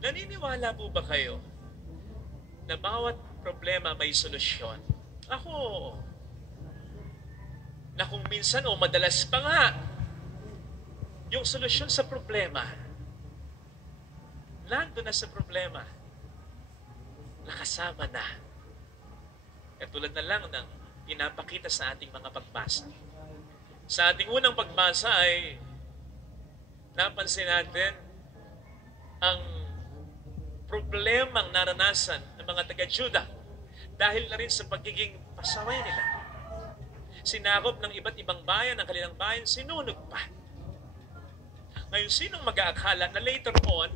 Naniniwala po ba kayo na bawat problema may solusyon? Ako, na kung minsan o madalas pa nga, yung solusyon sa problema, nandun na sa problema, nakasama na. Katulad na lang ng pinapakita sa ating mga pagbasa. Sa ating unang pagbasa ay napansin natin ang problemang naranasan ng mga taga-Juda dahil na rin sa pagiging pasaway nila. Sinakop ng iba't ibang bayan ang kanilang bayan, sinunog pa. Ngayon, sinong mag-aakala na later on,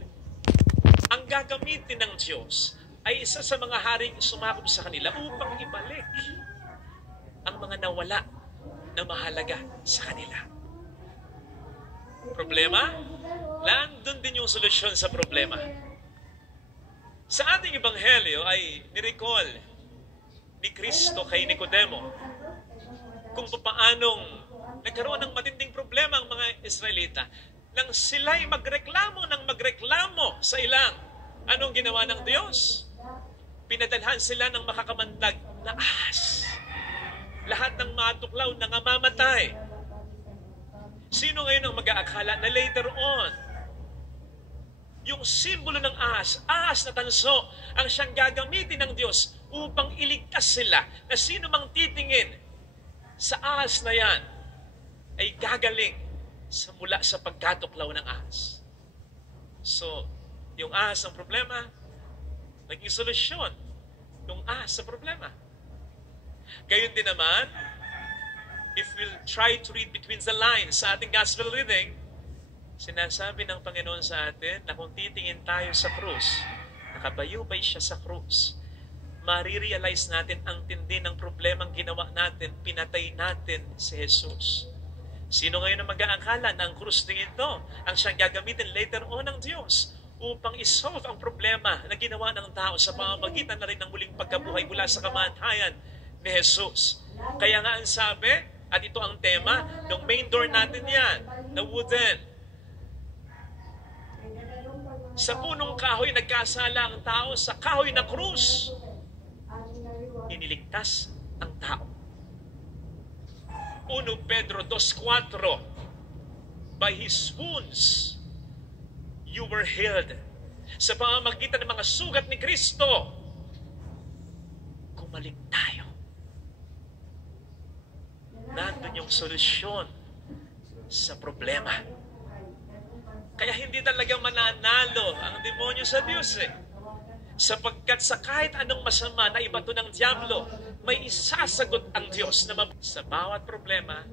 ang gagamitin ng Diyos ay isa sa mga haring sumakop sa kanila upang ibalik ang mga nawala na mahalaga sa kanila. Problema? Nandun din yung solusyon sa problema. Sa ating ebanghelyo ay nirecall ni Kristo kay Nicodemo kung paanong nagkaroon ng matinding problema ang mga Israelita nang sila'y magreklamo sa ilang. Anong ginawa ng Diyos? Pinadalhan sila ng makakamandag na ahas. Lahat ng matuklaw nangamamatay. Sino ngayon ang mag-aakala na later on, yung simbolo ng ahas na tanso, ang siyang gagamitin ng Diyos upang iligtas sila na sino mang titingin sa ahas na yan ay gagaling mula sa pagkatuklaw ng ahas. So, yung ahas ang problema, naging solusyon yung ahas sa problema. Gayon din naman, if we'll try to read between the lines sa ating gospel reading, sinasabi ng Panginoon sa atin na kung titingin tayo sa krus, nakabayubay siya sa krus, marirealize natin ang tindi ng problemang ginawa natin, pinatay natin si Jesus. Sino ngayon ang mag-aakala na ang krus din ito ang siyang gagamitin later on ng Diyos upang isolve ang problema na ginawa ng tao sa pamamagitan na rin ng muling pagkabuhay mula sa kamatayan ni Jesus? Kaya nga ang sabi, at ito ang tema, ng main door natin yan, na wooden. Sa punong kahoy nagkasala ang tao, sa kahoy na krus, iniligtas ang tao. 1 Pedro 2:4, by His wounds, you were healed. Sa pamamagitan ng mga sugat ni Kristo, gumaling tayo. Nandun yung solusyon sa problema. Kaya hindi talaga mananalo ang demonyo sa Diyos sapagkat sa kahit anong masama na ibato ng diablo, may isasagot ang Diyos na sa bawat problema,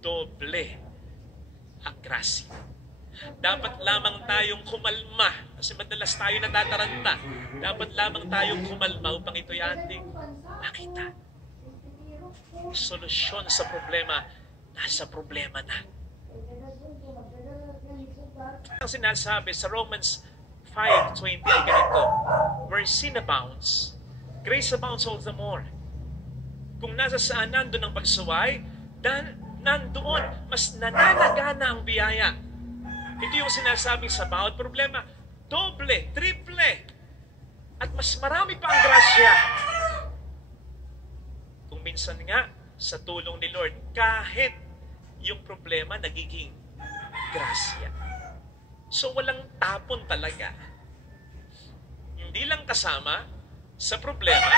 doble ang grasya. Dapat lamang tayong kumalma kasi madalas tayo natataranta. Dapat lamang tayong kumalma upang ito'y ating makita. Solusyon sa problema, nasa problema na. Ang sinasabi sa Romans 5:20 ay ganito, where sin abounds, grace abounds all the more. Kung nasa saan nandun ang pagsuway, nandoon mas nananagana ang biyaya. Ito yung sinasabing sa bawat problema, doble, triple, at mas marami pa ang grasya. Kung minsan nga, sa tulong ni Lord, kahit yung problema nagiging grasya. So walang tapon talaga. Hindi lang kasama sa problema,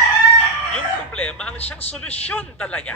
yung problema ang siyang solusyon talaga.